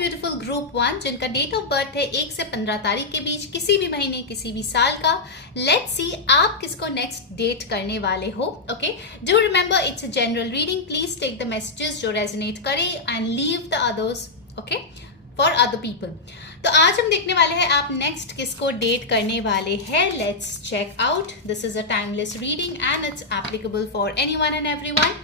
Beautiful group 1 जिनका date of birth है 1 से 15 तारीख के बीच, किसी भी महीने किसी भी साल का। लेट्स सी आप किसको नेक्स्ट डेट करने वाले हो। Okay, do remember it's a general reading, please take the messages जो रेजोनेट करे and leave the others okay for other people. तो आज हम देखने वाले हैं आप नेक्स्ट किसको डेट करने वाले हैं। Let's check out. This is a timeless reading and it's applicable for anyone and everyone.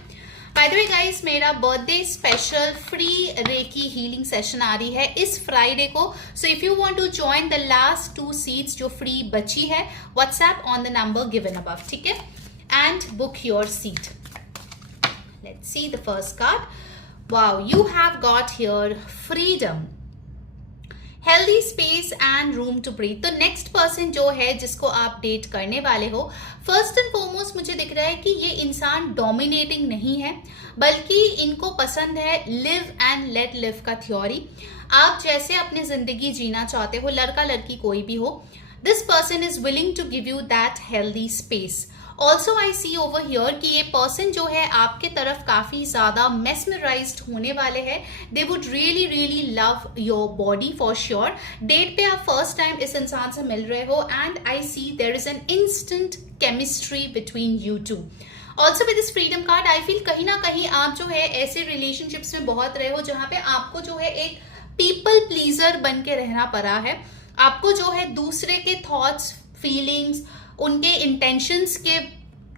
By the way guys, मेरा birthday special free reiki healing session आ रही है इस फ्राइडे को। So if you want to join the last 2 seats जो free बची है, WhatsApp on the number given above, ठीक है, and book your seat. Let's see the first card. Wow, you have got here freedom, healthy space and room to breathe. तो next person जो है जिसको आप डेट करने वाले हो, फर्स्ट एंड फॉरमोस्ट मुझे दिख रहा है कि ये इंसान डोमिनेटिंग नहीं है, बल्कि इनको पसंद है लिव एंड लेट लिव का थ्योरी। आप जैसे अपनी जिंदगी जीना चाहते हो, लड़का लड़की कोई भी हो, this person is willing to give you that healthy space. Also I see over here कि ये पर्सन जो है आपके तरफ काफी ज्यादा मेस्मराइज्ड होने वाले हैं। They would really really love your body for sure. Date पे आप फर्स्ट टाइम इस इंसान से मिल रहे हो and I see there is an instant chemistry between you two. Also with this freedom card I feel कहीं ना कहीं आप जो है ऐसे रिलेशनशिप्स में बहुत रहे हो जहां पे आपको जो है एक पीपल प्लीजर बन के रहना पड़ा है। आपको जो है दूसरे के थॉट्स, फीलिंग्स, उनके इंटेंशंस के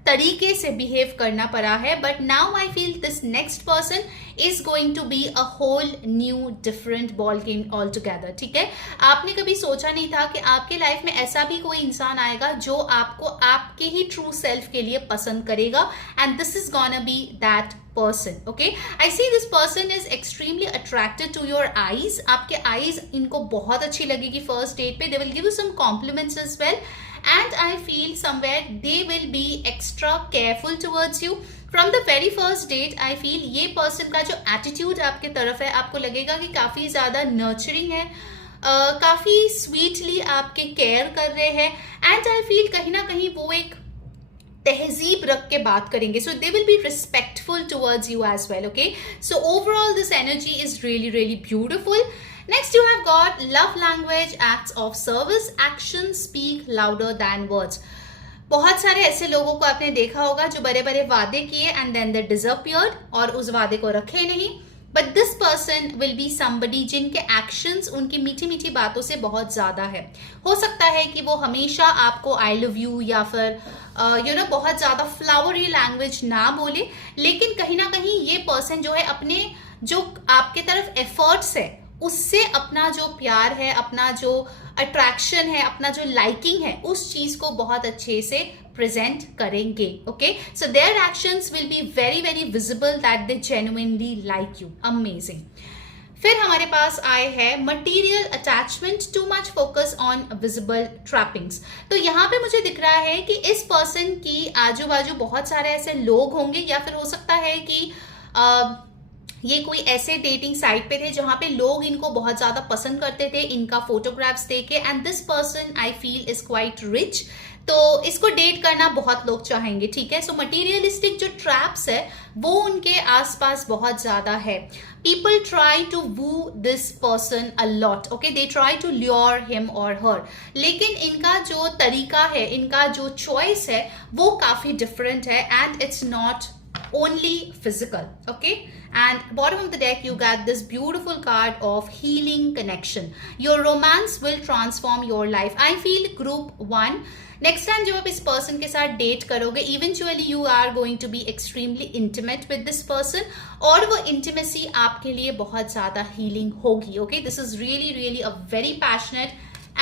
तरीके से बिहेव करना पड़ा है। But now I feel this next person is going to be a whole new different ball game all together, ठीक है। आपने कभी सोचा नहीं था कि आपके लाइफ में ऐसा भी कोई इंसान आएगा जो आपको आपके ही ट्रू सेल्फ के लिए पसंद करेगा, and this is gonna be that person. Okay, I see this person is extremely attracted to your eyes. आपके eyes इनको बहुत अच्छी लगेगी फर्स्ट डेट पे। They will give you some compliments as well, and I feel somewhere they will be extra careful towards you. From the very first date, I feel ये person का जो attitude आपके तरफ है, आपको लगेगा कि काफी ज्यादा nurturing है, काफी स्वीटली आपके केयर कर रहे हैं, एंड आई फील कहीं ना कहीं वो एक तहजीब रख के बात करेंगे। So they will be respectful towards you as well. Okay, so overall this energy is really really beautiful. Next you have got love language, acts of service, action speak louder than words. बहुत सारे ऐसे लोगों को आपने देखा होगा जो बड़े बड़े वादे किए एंड देन दे डिसअपियर्ड, और उस वादे को रखे नहीं। But this person will be somebody जिनके एक्शंस, उनकी मीठी मीठी बातों से बहुत ज्यादा है। हो सकता है कि वो हमेशा आपको आई लव यू या फिर बहुत ज्यादा फ्लावरी लैंग्वेज ना बोले, लेकिन कहीं ना कहीं ये पर्सन जो है अपने जो आपके तरफ एफर्ट्स है उससे अपना जो प्यार है, अपना जो अट्रैक्शन है, अपना जो लाइकिंग है, उस चीज को बहुत अच्छे से प्रेजेंट करेंगे। Okay, so their actions will be very very visible that they genuinely like you. Amazing. फिर हमारे पास आए हैं material attachment, too much focus on visible trappings. तो यहाँ पे मुझे दिख रहा है कि इस पर्सन की आजू बाजू बहुत सारे ऐसे लोग होंगे, या फिर हो सकता है कि ये कोई ऐसे डेटिंग साइट पे थे जहां पे लोग इनको बहुत ज्यादा पसंद करते थे इनका फोटोग्राफ्स देके, and this person I feel is quite rich. तो इसको डेट करना बहुत लोग चाहेंगे, ठीक है। सो मटीरियलिस्टिक जो ट्रैप्स है वो उनके आसपास बहुत ज्यादा है। People try to woo this person a lot, okay, they try to lure him और हर, लेकिन इनका जो तरीका है, इनका जो चॉइस है वो काफी डिफरेंट है, and it's not only physical. Okay, and bottom of the deck you got this beautiful card of healing connection. Your romance will transform your life. I feel group 1, next time जब आप इस person के साथ date करोगे, eventually you are going to be extremely intimate with this person, और वो intimacy आपके लिए बहुत ज्यादा healing होगी। Okay, this is really really a very passionate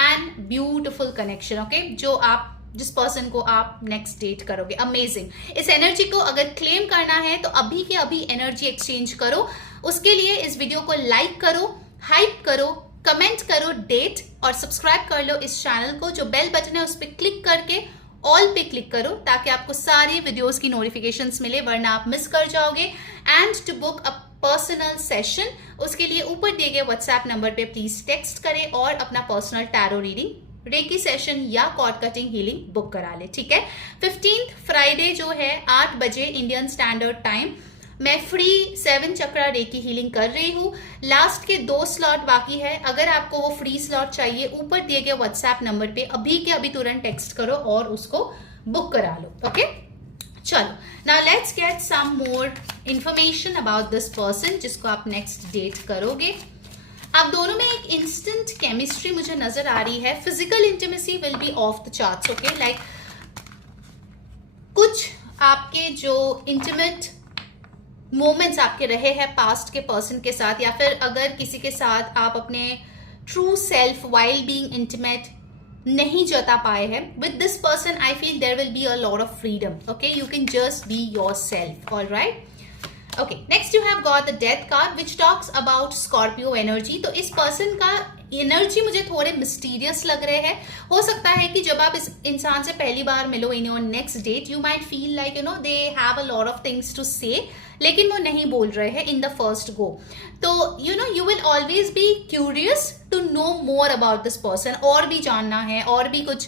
and beautiful connection. Okay, जो आप जिस पर्सन को आप नेक्स्ट डेट करोगे। अमेजिंग। इस एनर्जी को अगर क्लेम करना है तो अभी के अभी एनर्जी एक्सचेंज करो। उसके लिए इस वीडियो को लाइक करो, हाइप करो, कमेंट करो डेट, और सब्सक्राइब कर लो इस चैनल को। जो बेल बटन है उस पर क्लिक करके ऑल पे क्लिक करो ताकि आपको सारी वीडियोस की नोटिफिकेशंस मिले, वरना आप मिस कर जाओगे। And to book a personal session, उसके लिए ऊपर दिए गए व्हाट्सएप नंबर पे प्लीज टेक्स्ट करें और अपना personal tarot reading, reiki session या कॉर्ड कटिंग हीलिंग बुक करा ले, ठीक है। 15th फ्राइडे जो है 8 बजे इंडियन स्टैंडर्ड टाइम, मैं फ्री 7 चक्रा रेकी हीलिंग कर रही हूँ। लास्ट के 2 स्लॉट बाकी है। अगर आपको वो फ्री स्लॉट चाहिए, ऊपर दिए गए व्हाट्सएप नंबर पे अभी के अभी तुरंत टेक्स्ट करो और उसको बुक करा लो। ओके, चलो now let's get some more information about this person जिसको आप नेक्स्ट डेट करोगे। आप दोनों में एक इंस्टेंट केमिस्ट्री मुझे नजर आ रही है। Physical intimacy will be of the charts. Okay, like कुछ आपके जो इंटीमेट मोमेंट्स आपके रहे हैं पास्ट के पर्सन के साथ, या फिर अगर किसी के साथ आप अपने true self while being intimate नहीं जता पाए हैं, with this person I feel there will be a lot of freedom. Okay, you can just be yourself. Alright, okay, next you have got the death card which talks about Scorpio energy. तो इस person का energy मुझे थोड़े mysterious लग रहे हैं। हो सकता है कि जब आप इस इंसान से पहली बार मिलो in your next date, you might feel like they have a lot of things to say, लेकिन वो नहीं बोल रहे हैं इन द फर्स्ट गो। तो you will always be curious to know more about this person, और भी जानना है और भी कुछ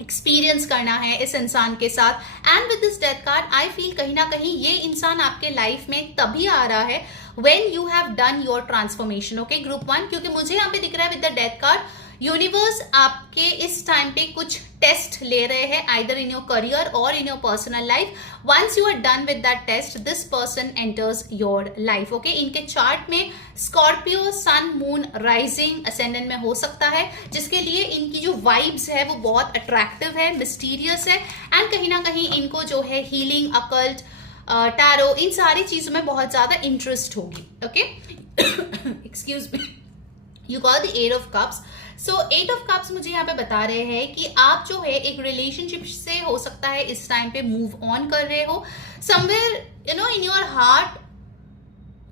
एक्सपीरियंस करना है इस इंसान के साथ। And with this death card I feel कहीं ना कहीं ये इंसान आपके लाइफ में तभी आ रहा है when you have done your transformation. Okay, group 1, क्योंकि मुझे यहाँ पे दिख रहा है with the death card universe आपके इस टाइम पे कुछ टेस्ट ले रहे हैं, आइदर इन योर करियर और in your personal life. Once you are done with that test, this person enters your life. Okay, इनके चार्ट में Scorpio sun moon rising ascendant में हो सकता है, जिसके लिए इनकी जो वाइब्स है वो बहुत अट्रैक्टिव है, मिस्टीरियस है, एंड कहीं ना कहीं इनको जो है हीलिंग, अकल्ट, टैरो, इन सारी चीजों में बहुत ज्यादा इंटरेस्ट होगी। Okay, excuse me, you got the 8 of cups. So 8 of cups मुझे यहाँ पे बता रहे हैं कि आप जो है एक रिलेशनशिप से हो सकता है इस टाइम पे मूव ऑन कर रहे हो। Somewhere in your heart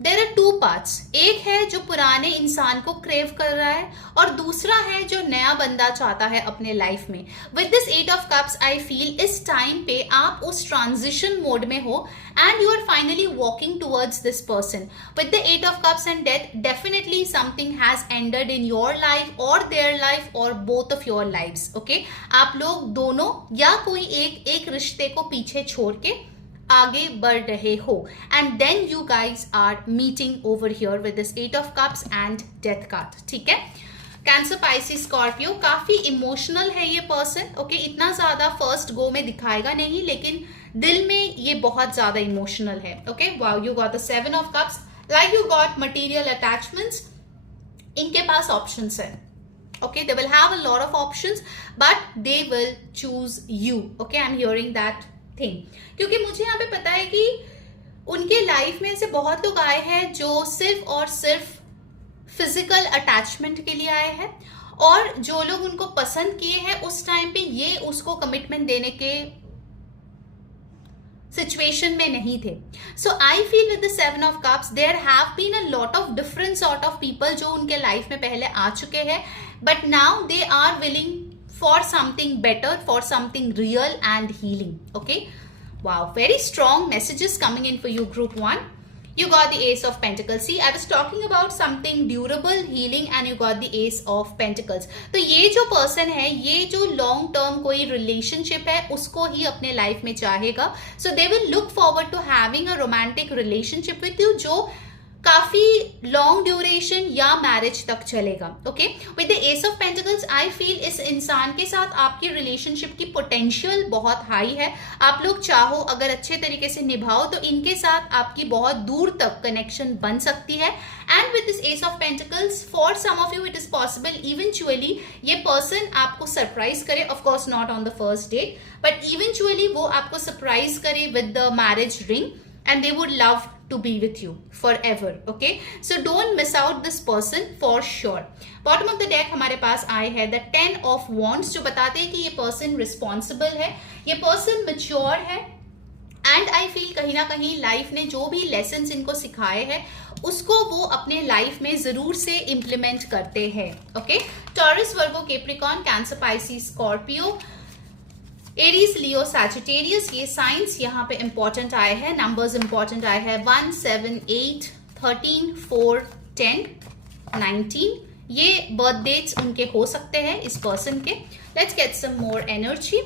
there are 2 parts. एक है जो पुराने इंसान को क्रेव कर रहा है, और दूसरा है जो नया बंदा चाहता है अपने लाइफ में। With this 8 of cups I feel इस टाइम पे आप उस ट्रांजिशन मोड में हो and you are finally walking towards this person. With the 8 of cups and death, definitely something has ended in your life or their life or both of your lives. Okay, आप लोग दोनों या कोई एक रिश्ते को पीछे छोड़ के आगे बढ़ रहे हो, and then you guys are meeting over here with this 8 of cups and death card. ठीक है, कैंसर, पाइसिस, स्कॉर्पियो, काफी इमोशनल है ये पर्सन। ओके, इतना ज्यादा फर्स्ट गो में दिखाएगा नहीं, लेकिन दिल में ये बहुत ज्यादा इमोशनल है। Okay, wow, you got the 7 of cups, like you got material attachments. इनके पास ऑप्शंस है। Okay, they will have a lot of options but they will choose you. Okay, I am hearing that thing, क्योंकि मुझे यहाँ पे पता है कि उनके लाइफ में से बहुत लोग आए हैं जो सिर्फ और सिर्फ फिजिकल अटैचमेंट के लिए आए हैं, और जो लोग उनको पसंद किए हैं उस टाइम पे ये उसको कमिटमेंट देने के सिचुएशन में नहीं थे। So I feel with the 7 of cups there have been a lot of different sort of people जो उनके लाइफ में पहले आ चुके हैं, but now they are willing for something better, for something real and healing. Okay, wow, very strong messages coming in for you, group 1. You got the Ace of Pentacles. See, I was talking about something durable, healing, and you got the Ace of Pentacles. तो ये जो person है, ये जो long term कोई relationship है उसको ही अपने लाइफ में चाहेगा। So they will look forward to having a romantic relationship with you, जो काफी लॉन्ग ड्यूरेशन या मैरिज तक चलेगा। Okay, with the ace of pentacles I feel इस इंसान के साथ आपकी रिलेशनशिप की पोटेंशियल बहुत हाई है। आप लोग चाहो अगर अच्छे तरीके से निभाओ तो इनके साथ आपकी बहुत दूर तक कनेक्शन बन सकती है। And with this ace of pentacles for some of you it is possible eventually ये पर्सन आपको सरप्राइज करे, of course not on the first date, but eventually वो आपको सरप्राइज करे with the marriage ring, and they would love to be with you forever. Okay, so don't miss out this person for sure. Bottom of the deck हमारे पास आए हैं the 10 of wands, जो बताते हैं कि ये person responsible है, ये person mature है, and I feel कहीं ना कहीं लाइफ ने जो भी lessons इनको सिखाए हैं उसको वो अपने लाइफ में जरूर से इम्प्लीमेंट करते हैं। Okay, Taurus, Virgo, Capricorn, Cancer, Pisces, Scorpio, Aries, Leo, Sagittarius, ये साइंस यहाँ पे इंपॉर्टेंट आए हैं, नंबर्स इंपॉर्टेंट आए हैं 1, 7, 8, 13, 4, 10, 19। ये बर्थ डेट्स उनके हो सकते हैं इस पर्सन के। Let's get some more energy.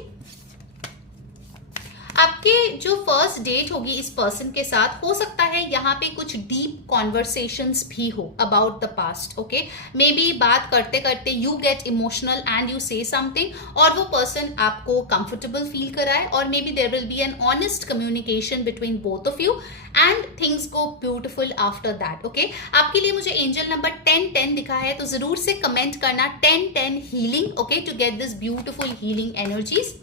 आप आपके जो फर्स्ट डेट होगी इस पर्सन के साथ, हो सकता है यहाँ पे कुछ डीप कॉन्वर्सेशंस भी हो about the past, okay. Maybe बात करते करते you get emotional and you say something और वो पर्सन आपको कंफर्टेबल फील कराए, और maybe there will be an honest communication between both of you and things go beautiful after that, okay. आपके लिए मुझे एंजल नंबर 1010 दिखा है, तो जरूर से कमेंट करना 1010 healing, okay, to get this beautiful healing energies.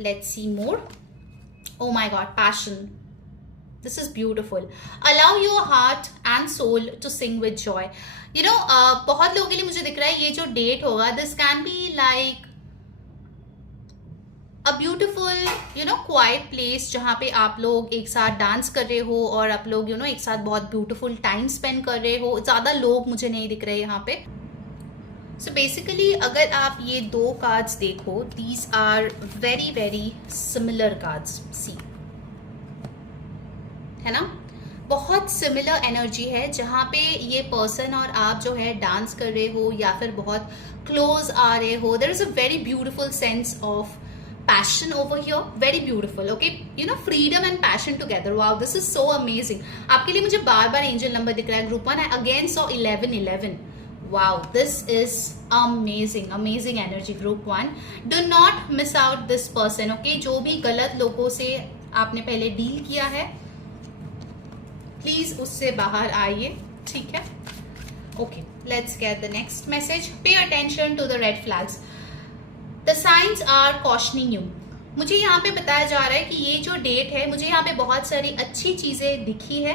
Let's see more. Oh my God, passion. This is beautiful. Allow your heart and soul to sing with joy. You know, बहुत लोगों के लिए मुझे दिख रहा है ये जो डेट होगा, this can be like a beautiful, you know, quiet place जहाँ पे आप लोग एक साथ डांस कर रहे हो और आप लोग एक साथ बहुत ब्यूटीफुल टाइम स्पेंड कर रहे हो। ज़्यादा लोग मुझे नहीं दिख रहे यहाँ पे। सो बेसिकली अगर आप ये दो कार्ड्स देखो, these are very very similar cards, see, है ना, बहुत सिमिलर एनर्जी है जहाँ पे ये पर्सन और आप जो है डांस कर रहे हो या फिर बहुत क्लोज आ रहे हो। There is a very beautiful sense of passion over here, very beautiful, okay, you know, freedom and passion together. Wow, this is so amazing. आपके लिए मुझे बार बार एंजल नंबर दिख रहा है group 1, I again saw 1111. Wow, this is amazing, amazing energy group 1. Do not miss out this person, okay? जो भी गलत लोगों से आपने पहले डील किया है, प्लीज उससे बाहर आइए, ठीक है? Okay, let's get the next message. Pay attention to the red flags. The signs are cautioning you. मुझे यहाँ पे बताया जा रहा है कि ये जो डेट है, मुझे यहाँ पे बहुत सारी अच्छी चीजें दिखी है,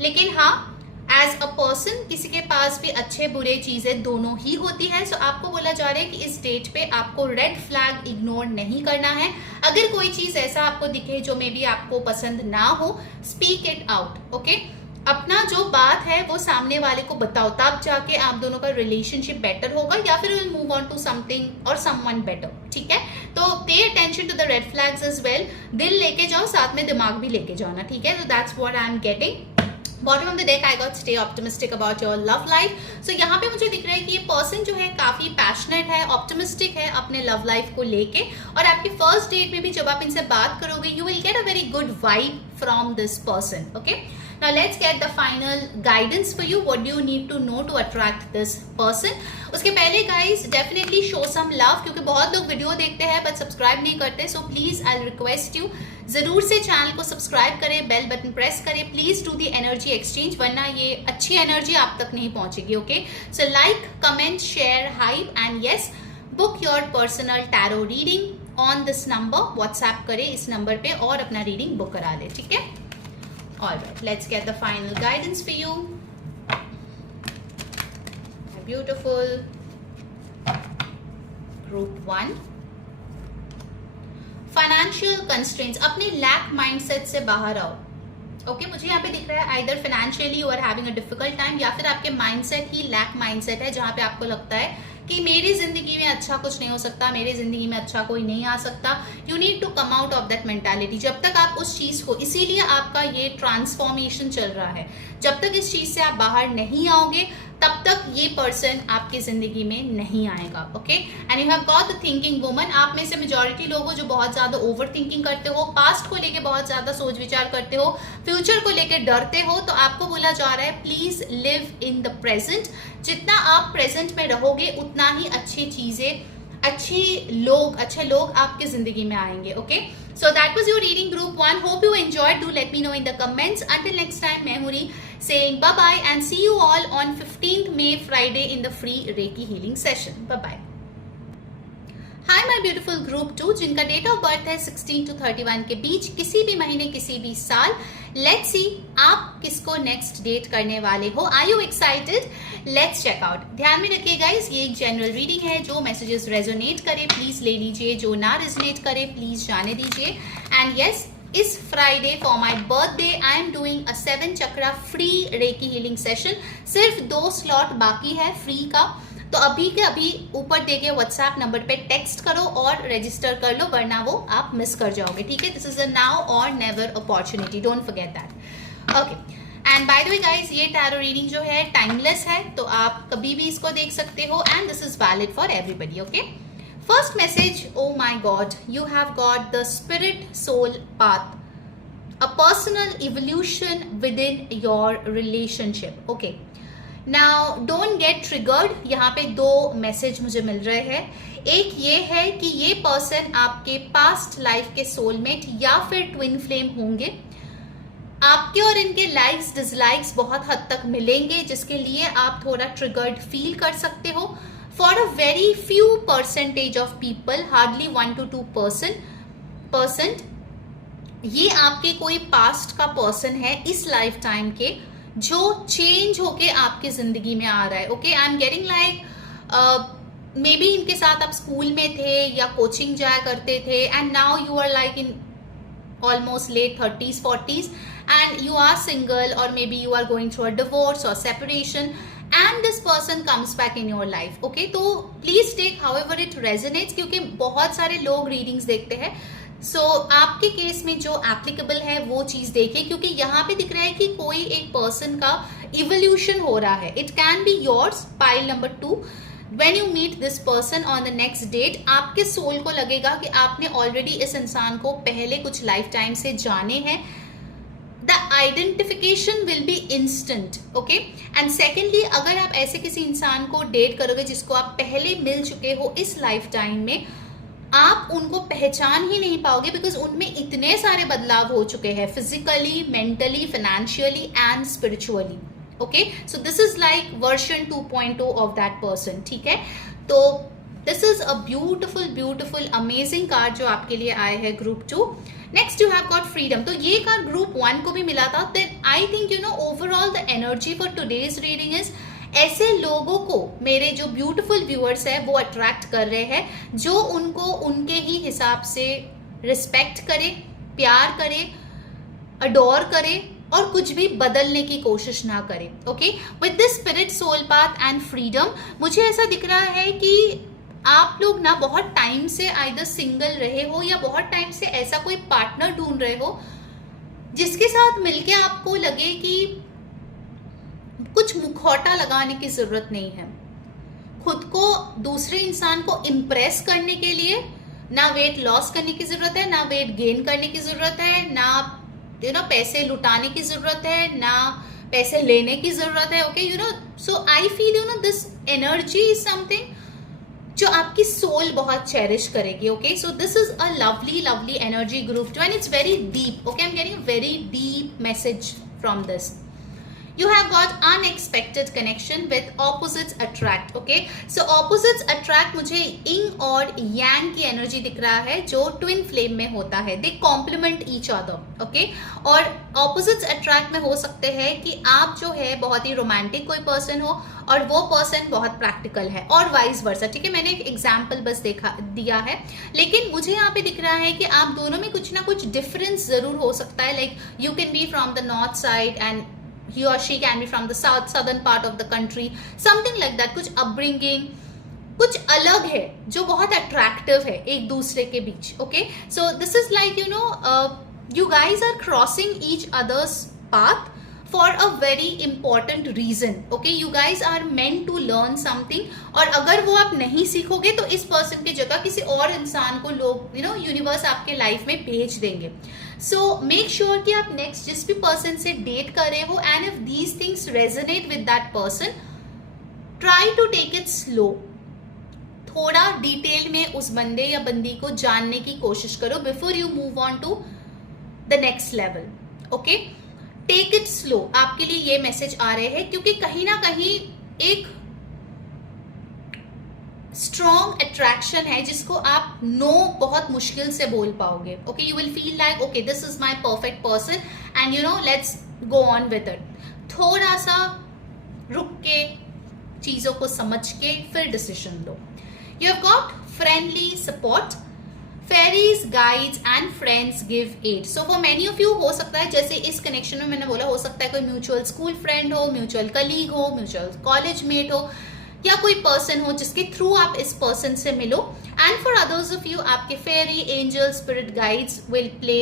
लेकिन हाँ, एज अ पर्सन किसी के पास भी अच्छे बुरे चीजें दोनों ही होती है। सो आपको बोला जा रहा है कि इस डेट पे आपको रेड फ्लैग इग्नोर नहीं करना है। अगर कोई चीज ऐसा आपको दिखे जो मे बी आपको पसंद ना हो, स्पीक इट आउट, ओके। अपना जो बात है वो सामने वाले को बताओ, तब जाके आप दोनों का रिलेशनशिप बेटर होगा या फिर will move on to something और समवन बेटर, ठीक है? तो pay attention to the red flags as well. दिल लेके जाओ, साथ में दिमाग भी लेके जाओ ना, ठीक है? तो that's what I am getting. Bottom of the deck I got stay optimistic about your love life. So यहाँ पे मुझे दिख रहा है कि ये पर्सन जो है काफी पैशनेट है, ऑप्टिमिस्टिक है अपने लव लाइफ को लेके, और आपकी फर्स्ट डेट में भी जब आप इनसे बात करोगे you will get a very good vibe from this person, okay. Now let's get the final guidance for you. What do you need to know to attract this person? उसके पहले guys definitely show some love, क्योंकि बहुत लोग video देखते हैं but subscribe नहीं करते। So please I'll request you, जरूर से चैनल को सब्सक्राइब करें, बेल बटन प्रेस करें, please do the energy exchange, वरना ये अच्छी एनर्जी आप तक नहीं पहुंचेगी, okay. So like, comment, share, hype and yes, book your personal tarot reading on this number. WhatsApp करें इस नंबर पे और अपना रीडिंग बुक करा ले, ठीक है? Alright, let's get the final guidance for you. Beautiful. Group 1. Financial constraints. अपने lack mindset से बाहर आओ, ओके। मुझे यहाँ पे दिख रहा है either financially you are having a difficult time, या फिर आपके माइंडसेट ही लैक माइंडसेट है, जहाँ पे आपको लगता है कि मेरी जिंदगी में अच्छा कुछ नहीं हो सकता, मेरी जिंदगी में अच्छा कोई नहीं आ सकता। You need to come out of that mentality. जब तक आप उस चीज को, इसीलिए आपका ये ट्रांसफॉर्मेशन चल रहा है, जब तक इस चीज से आप बाहर नहीं आओगे तब तक ये पर्सन आपकी जिंदगी में नहीं आएगा, okay. And you have got the thinking woman. आप में से मेजॉरिटी लोग हो जो बहुत ज्यादा ओवर थिंकिंग करते हो, पास्ट को लेके बहुत ज्यादा सोच विचार करते हो, फ्यूचर को लेके डरते हो। तो आपको बोला जा रहा है please live in the present. जितना आप प्रेजेंट में रहोगे उतना ही अच्छी चीजें, अच्छे लोग आपकी जिंदगी में आएंगे, okay. So that was your reading group 1. Hope you enjoyed. Do let me know in the comments. Until next time, मैं हूँ री saying bye bye and see you all on 15th May Friday in the free Reiki healing session. Bye bye. Hi my beautiful group 2, जिनका date of birth है 16 to 31 के बीच, किसी भी महीने किसी भी साल। लेट्स सी आप किसको नेक्स्ट डेट करने वाले हो। Are you excited? Let's check out. ध्यान में रखिए गाइस, ये एक जनरल रीडिंग है। जो मैसेजेस रेजोनेट करे प्लीज ले लीजिए, जो ना रेजोनेट करे प्लीज जाने दीजिए। एंड यस, इस Friday for my birthday I am doing a 7 chakra free reiki healing session. सिर्फ 2 स्लॉट बाकी है फ्री का, तो अभी के अभी ऊपर दिए गए व्हाट्सएप नंबर पे टेक्स्ट करो और रजिस्टर कर लो, वरना वो आप मिस कर जाओगे, ठीक है? दिस इज अ नाउ और never opportunity, don't forget that, okay. And bye the way guys, ये टैरो रीडिंग जो है टाइमलेस है, तो आप कभी भी इसको देख सकते हो and this is valid for everybody, okay. First message, oh my God, you have got the spirit soul path, a personal evolution within your relationship. Okay, now don't get triggered. यहाँ पे दो मैसेज मुझे मिल रहे हैं. एक ये है कि ये पर्सन आपके पास्ट लाइफ के सोलमेट या फिर ट्विन फ्लेम होंगे. आपके और इनके लाइक्स डिसलाइक्स बहुत हद तक मिलेंगे, जिसके लिए आप थोड़ा ट्रिगर्ड फील कर सकते हो. For a very few percentage of people, hardly 1 to 2%, ये आपके कोई पास्ट का पर्सन है इस लाइफ टाइम के, जो चेंज होके आपकी जिंदगी में आ रहा है. Okay, I am getting like may be इनके साथ आप स्कूल में थे या कोचिंग जाया करते थे, and now you are like in almost late 30s 40s and you are single, or maybe you are going through a divorce or separation, and this person comes back in your life. Okay, तो please take however it resonates, क्योंकि बहुत सारे लोग readings देखते हैं. सो आपके case में जो एप्लीकेबल है वो चीज देखें, क्योंकि यहाँ पे दिख रहा है कि कोई एक पर्सन का इवोल्यूशन हो रहा है. It can be yours. Pile number 2, when you meet this person on the next date, आपके सोल को लगेगा कि आपने ऑलरेडी इस इंसान को पहले कुछ लाइफ टाइम से जाने हैं. The identification will be instant. Okay, and secondly, अगर आप ऐसे किसी इंसान को डेट करोगे जिसको आप पहले मिल चुके हो इस लाइफ टाइम में, आप उनको पहचान ही नहीं पाओगे, बिकॉज उनमें इतने सारे बदलाव हो चुके हैं, physically, mentally, financially and spiritually. Okay, so this is like version 2.0 of that person. ठीक है, तो this is a beautiful beautiful amazing card जो आपके लिए आए हैं group 2. Next you have got freedom. तो ये कार्ड ग्रुप 1 को भी मिला था. Then I think you know overall the energy for today's reading is, ऐसे लोगों को मेरे जो ब्यूटिफुल व्यूअर्स है वो अट्रैक्ट कर रहे हैं, जो उनको उनके ही हिसाब से रिस्पेक्ट करे, प्यार करे, अडोर करे, और कुछ भी बदलने की कोशिश ना करे. Okay, with this spirit soul path and freedom, मुझे ऐसा दिख रहा है कि आप लोग ना बहुत टाइम से आइदर सिंगल रहे हो या बहुत टाइम से ऐसा कोई पार्टनर ढूंढ रहे हो जिसके साथ मिलके आपको लगे कि कुछ मुखौटा लगाने की जरूरत नहीं है. खुद को दूसरे इंसान को इम्प्रेस करने के लिए ना वेट लॉस करने की जरूरत है, ना वेट गेन करने की जरूरत है, ना पैसे लुटाने की जरूरत है, ना पैसे लेने की जरूरत है. Okay, so I feel this energy is something जो आपकी सोल बहुत चेरिश करेगी. Okay, so this is a lovely lovely energy group 2 and it's very deep. Okay, I am getting very deep message from this. You have got unexpected connection with opposites attract. Okay, so opposites attract मुझे इंग और यांग की energy दिख रहा है जो twin flame में होता है. They complement each other. Okay, और opposites attract में हो सकते हैं कि आप जो है बहुत ही रोमांटिक कोई पर्सन हो और वो पर्सन बहुत प्रैक्टिकल है, और वाइस वर्सा. ठीक है, मैंने एक एग्जाम्पल बस दिया है, लेकिन मुझे यहाँ पे दिख रहा है कि आप दोनों में कुछ ना कुछ डिफरेंस जरूर हो सकता है. Like you can be from the north side and he or she can be from the southern part of the country, something like that. कुछ upbringing कुछ अलग है जो बहुत अट्रैक्टिव है एक दूसरे के बीच. Okay, so this is like you guys are crossing each other's path for a very important reason. Okay, you guys are meant to learn something, और अगर वो आप नहीं सीखोगे तो इस पर्सन की जगह किसी और इंसान को लोग यूनिवर्स आपके लाइफ में भेज देंगे. सो मेक श्योर कि आप नेक्स्ट जिस भी पर्सन से डेट कर रहे हो, and if these things resonate with that person, try to take it slow. थोड़ा डिटेल में उस बंदे या बंदी को जानने की कोशिश करो before you move on to the next level. Okay, take it slow. आपके लिए ये मैसेज आ रहे हैं क्योंकि कहीं ना कहीं एक स्ट्रॉन्ग अट्रैक्शन है जिसको आप नो बहुत मुश्किल से बोल पाओगे. Okay, you will feel like okay this is my perfect person and let's go on with it. थोड़ा सा रुक के चीजों को समझ के फिर डिसीजन लो. You have got friendly support. Fairies, guides and friends give aid. So for many of you हो सकता है, जैसे इस कनेक्शन में मैंने बोला, हो सकता है कोई म्यूचुअल स्कूल फ्रेंड हो, म्यूचुअल कलीग हो, म्यूचुअल कॉलेज मेट हो, या कोई पर्सन हो जिसके थ्रू आप इस पर्सन से मिलो. And for others of you, आपके fairy, angel, spirit guides will play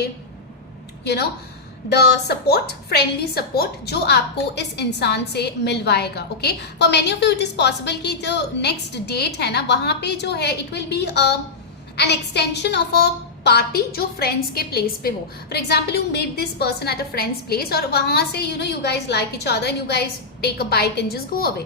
the support, friendly support जो आपको इस इंसान से मिलवाएगा. Okay, for many of you it is possible कि जो नेक्स्ट डेट है ना वहां पे जो है it will be an extension of a party जो फ्रेंड्स के प्लेस पे हो. For example you meet this person at a friend's place और वहां से you guys like each other and you guys take a bike and just go away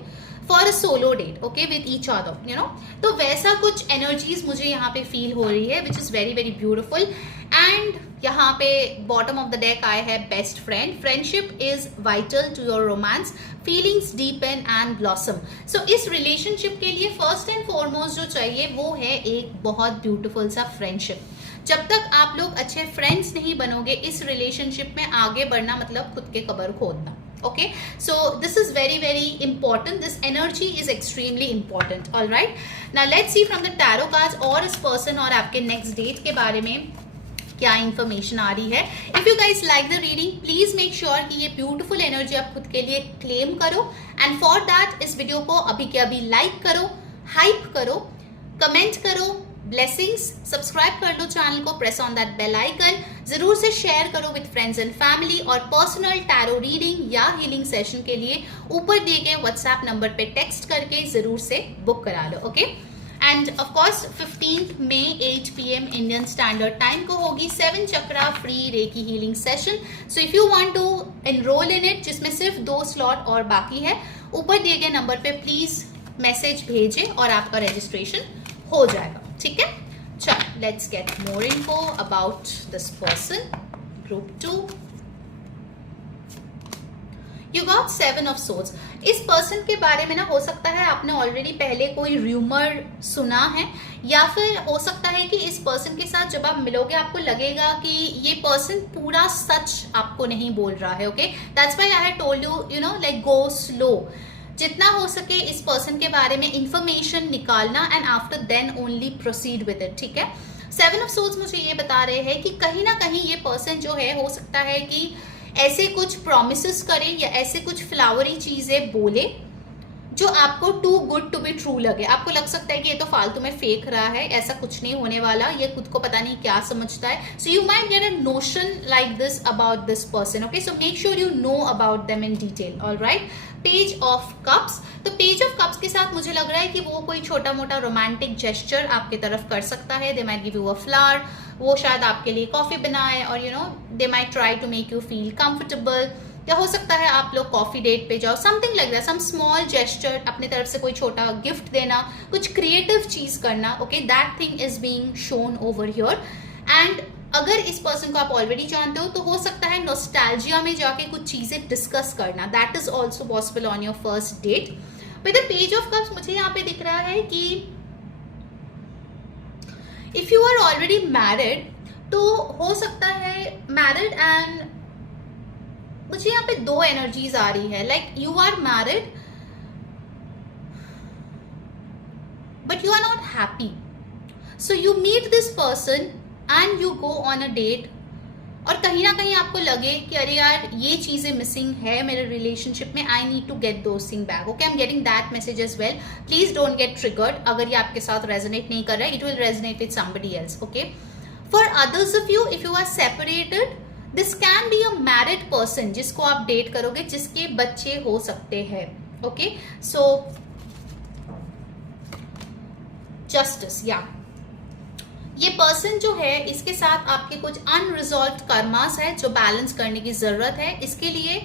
for a solo date. Okay, with each other तो वैसा कुछ energies मुझे यहाँ पे feel हो रही है which is very very beautiful. And यहाँ पे बॉटम ऑफ द डेक आया है best friend. Friendship is vital to your romance, feelings deepen and blossom. So इस रिलेशनशिप के लिए फर्स्ट एंड फॉरमोस्ट जो चाहिए वो है एक बहुत ब्यूटिफुल सा फ्रेंडशिप. जब तक आप लोग अच्छे फ्रेंड्स नहीं बनोगे इस रिलेशनशिप में आगे बढ़ना मतलब खुद के कबर खोदना. Okay, so this is very very important. This energy is extremely important. All right, now let's see from the tarot cards और इस person और आपके next date के बारे में क्या इन्फॉर्मेशन आ रही है. If you guys like the reading please make sure कि ये ब्यूटीफुल एनर्जी आप खुद के लिए क्लेम करो. एंड फॉर दैट इस वीडियो को अभी के अभी लाइक करो, हाइप करो, कमेंट करो, ब्लेसिंग्स, सब्सक्राइब कर लो चैनल को, press on that bell icon, जरूर से शेयर करो विद फ्रेंड्स एंड फैमिली. और पर्सनल टैरो रीडिंग या हीलिंग सेशन के लिए ऊपर दिए गए व्हाट्सएप नंबर पे टेक्स्ट करके जरूर से बुक करा लो. ओके, एंड ऑफ कोर्स 15 मई 8 PM इंडियन स्टैंडर्ड टाइम को होगी 7 chakra free reiki healing session. So if you want to enroll in it, जिसमें सिर्फ 2 स्लॉट और बाकी है, ऊपर दिए गए नंबर पे प्लीज मैसेज भेजें और आपका रजिस्ट्रेशन हो जाएगा. ठीक है, चलो let's get more info about this person. Group 2, you got 7 of swords. इस पर्सन के बारे में ना हो सकता है आपने ऑलरेडी पहले कोई र्यूमर सुना है, या फिर हो सकता है कि इस पर्सन के साथ जब आप मिलोगे आपको लगेगा कि ये पर्सन पूरा सच आपको नहीं बोल रहा है. Okay, that's why I have told you know like go slow. जितना हो सके इस पर्सन के बारे में इंफॉर्मेशन निकालना and after then only proceed with it. ठीक है, 7 ऑफ सोर्ड्स मुझे ये बता रहे हैं कि कहीं ना कहीं ये पर्सन जो है हो सकता है कि ऐसे कुछ प्रॉमिसेस करे या ऐसे कुछ फ्लावरी चीजें बोले जो आपको too good to be true लगे. आपको लग सकता है कि ये तो फालतू में फेंक रहा है, ऐसा कुछ नहीं होने वाला, ये खुद को पता नहीं क्या समझता है. So you might get a notion like this about this person. Okay, so make sure you know about them in detail. Alright, page of cups. तो पेज ऑफ कप्स के साथ मुझे लग रहा है कि वो कोई छोटा मोटा रोमांटिक जेस्चर आपके तरफ कर सकता है. They might give you a flower, वो शायद आपके लिए कॉफी बनाए और they might try to make you feel comfortable. या हो सकता है आप लोग कॉफी डेट पे जाओ, something like that, some small gesture, अपने तरफ से कोई छोटा गिफ्ट देना, कुछ क्रिएटिव चीज करना. Okay, that thing is being shown over here. And अगर इस पर्सन को आप ऑलरेडी जानते हो तो हो सकता है नॉस्टैल्जिया में जाके कुछ चीजें डिस्कस करना. That is also possible on your first date. With the page of cups मुझे यहाँ पे दिख रहा है कि if you are already married तो हो सकता है मैरिड, एंड मुझे यहाँ पे 2 एनर्जीज आ रही है. Like you are married but you are not happy, so you meet this person and you go on a date और कहीं ना कहीं आपको लगे कि अरे यार ये चीजें मिसिंग है मेरे रिलेशनशिप में, I need to get those thing back. Okay, I am getting that message as well. Please don't get triggered अगर ये आपके साथ रेजोनेट नहीं कर रहा है. It will resonate with somebody else. Okay, for others of you if you are separated, this can be a married person जिसको आप डेट करोगे, जिसके बच्चे हो सकते हैं. ओके, सो जस्टिस, या ये पर्सन जो है इसके साथ आपके कुछ अनरिजॉल्व्ड कर्मास है जो बैलेंस करने की जरूरत है. इसके लिए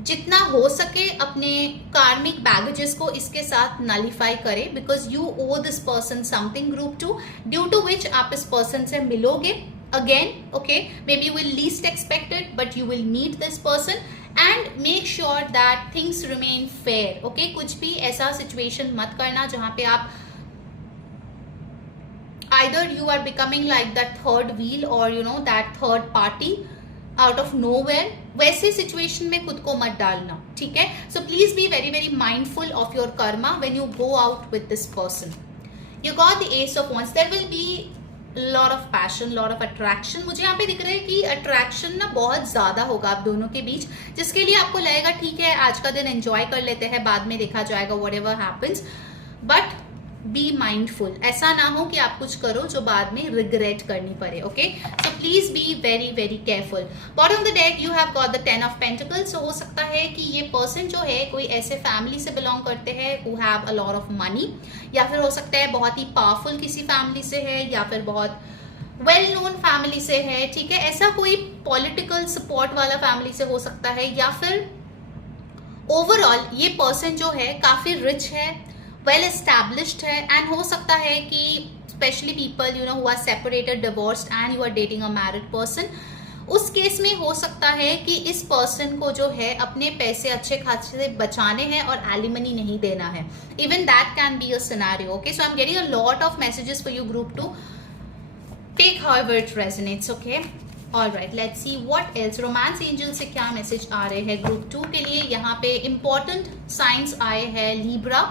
जितना हो सके अपने कार्मिक बैगेजेस को इसके साथ नलिफाई करें, because you owe this person something. Group 2, due to which आप इस पर्सन से मिलोगे again. Okay, maybe you will least expected but you will meet this person and make sure that things remain fair. Okay, कुछ भी ऐसा situation मत करना जहां पे आप either you are becoming like that third wheel or that third party out of nowhere. वैसे situation में खुद को मत डालना. ठीक है, so please be very very mindful of your karma when you go out with this person. You got the ace of wands. There will be lot of passion, lot of attraction. मुझे यहाँ पे दिख रहा है कि अट्रैक्शन ना बहुत ज्यादा होगा आप दोनों के बीच, जिसके लिए आपको लगेगा ठीक है आज का दिन एंजॉय कर लेते हैं, बाद में देखा जाएगा, whatever happens. But be mindful, ऐसा ना हो कि आप कुछ करो जो बाद में रिग्रेट करनी पड़े. Okay, so please be very very careful. Bottom of the deck you have got the 10 of pentacles. So हो सकता है कि ये पर्सन जो है कोई ऐसे फैमिली से बिलोंग करते हैं who have a lot of money, या फिर हो सकता है बहुत ही पावरफुल किसी फैमिली से है, या फिर बहुत वेल नोन फैमिली से है. ठीक है, ऐसा कोई पॉलिटिकल सपोर्ट वाला फैमिली से हो सकता है, या फिर ओवरऑल ये पर्सन जो है काफी रिच है, वेल एस्टैब्लिश्ड है, एंड हो सकता है कि specially people you know who are separated, divorced and you are dating a married person. उस केस में हो सकता है कि इस पर्सन को जो है अपने पैसे अच्छे खासे बचाने हैं और एलिमनी नहीं देना है. Even that can be a scenario. Okay, so I am getting a lot of messages for you group two. Take however it resonates. Okay, alright, let's see what else. Romance angel से क्या message आ रहे हैं group 2 के लिए. यहाँ पे important science आए हैं Libra,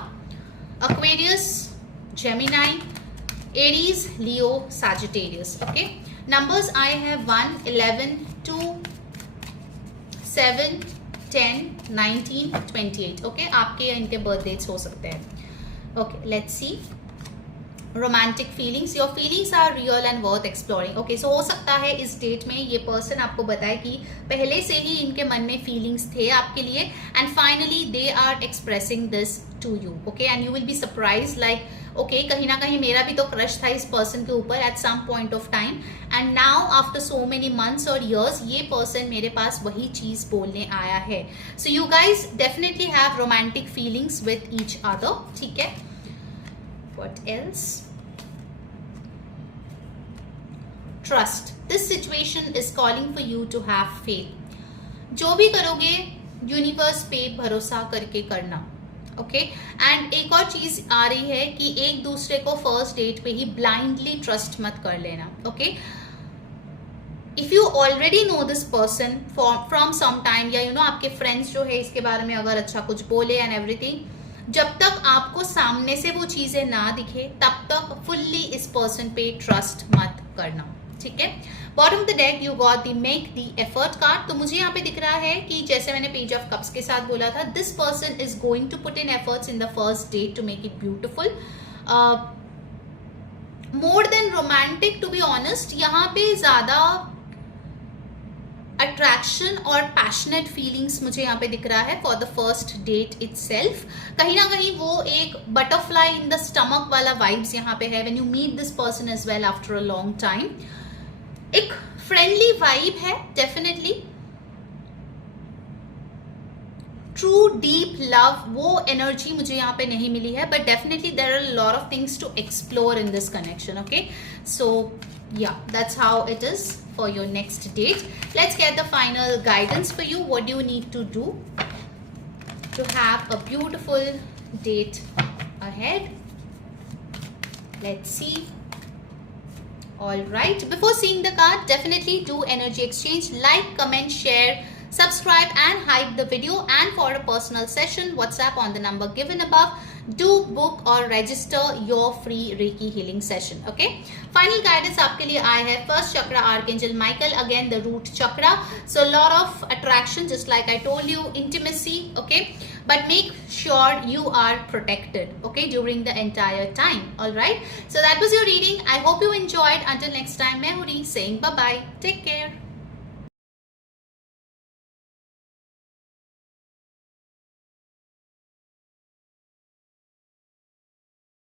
Aquarius, Gemini, Aries, Leo, Sagittarius. Okay, numbers I have 1, 11, 2, 7, 10, 19, 28. Okay, आपके या इनके बर्थ डेट्स हो सकते हैं. Okay, let's see. Romantic feelings. Your feelings are real and worth exploring. Okay, so हो सकता है इस डेट में ये पर्सन आपको बताए कि पहले से ही इनके मन में फीलिंग्स थे आपके लिए, and finally they are expressing this to you. Okay, and you will be surprise like okay, कहीं ना कहीं मेरा भी तो क्रश था इस पर्सन के ऊपर at some point of time, and now after so many months और ईयर्स ये पर्सन मेरे पास वही चीज बोलने आया है. So you guys definitely have romantic feelings with each other. ठीक है, what else? Trust. This situation is calling for you to have faith. जो भी करोगे यूनिवर्स पे भरोसा करके करना. ओके, एंड एक और चीज आ रही है कि एक दूसरे को फर्स्ट डेट पे ही ब्लाइंडली ट्रस्ट मत कर लेना. Okay, if you already know this person from some time, या यू नो आपके फ्रेंड्स जो है इसके बारे में अगर अच्छा कुछ बोले एंड एवरीथिंग, जब तक आपको सामने से वो चीजें ना दिखे तब तक फुल्ली इस पर्सन पे ट्रस्ट मत करना. ठीक है, bottom of the deck you got the make the effort card. तो मुझे यहाँ पे दिख रहा है कि जैसे मैंने पेज ऑफ कप्स के साथ बोला था, this person is going to put in efforts in the first date to make it beautiful. More than romantic, to be honest, यहाँ पे ज्यादा अट्रैक्शन और पैशनेट फीलिंग्स मुझे यहाँ पे दिख रहा है for the first date itself. कहीं ना कहीं वो एक बटरफ्लाई इन द स्टमक वाला वाइब्स यहाँ पे है when you meet this person as well after a long time. एक फ्रेंडली वाइब है डेफिनेटली. ट्रू डीप लव वो एनर्जी मुझे यहाँ पे नहीं मिली है, but definitely there are lot of things to explore in this connection. Okay, so yeah, that's how it is for your next date. Let's get the final guidance for you. What do you need to do to have a beautiful date ahead? Let's see. All right, before seeing the card, definitely do energy exchange. Like, comment, share, subscribe and hype the video. And for a personal session, WhatsApp on the number given above. Do book or register your free Reiki healing session. Okay, final guidance आपके लिए आया है first chakra archangel Michael, again the root chakra. So lot of attraction, just like I told you, intimacy. Okay, but make sure you are protected, okay, during the entire time. All right, so that was your reading. I hope you enjoyed. Until next time, मैं हूँ री saying bye bye. Take care.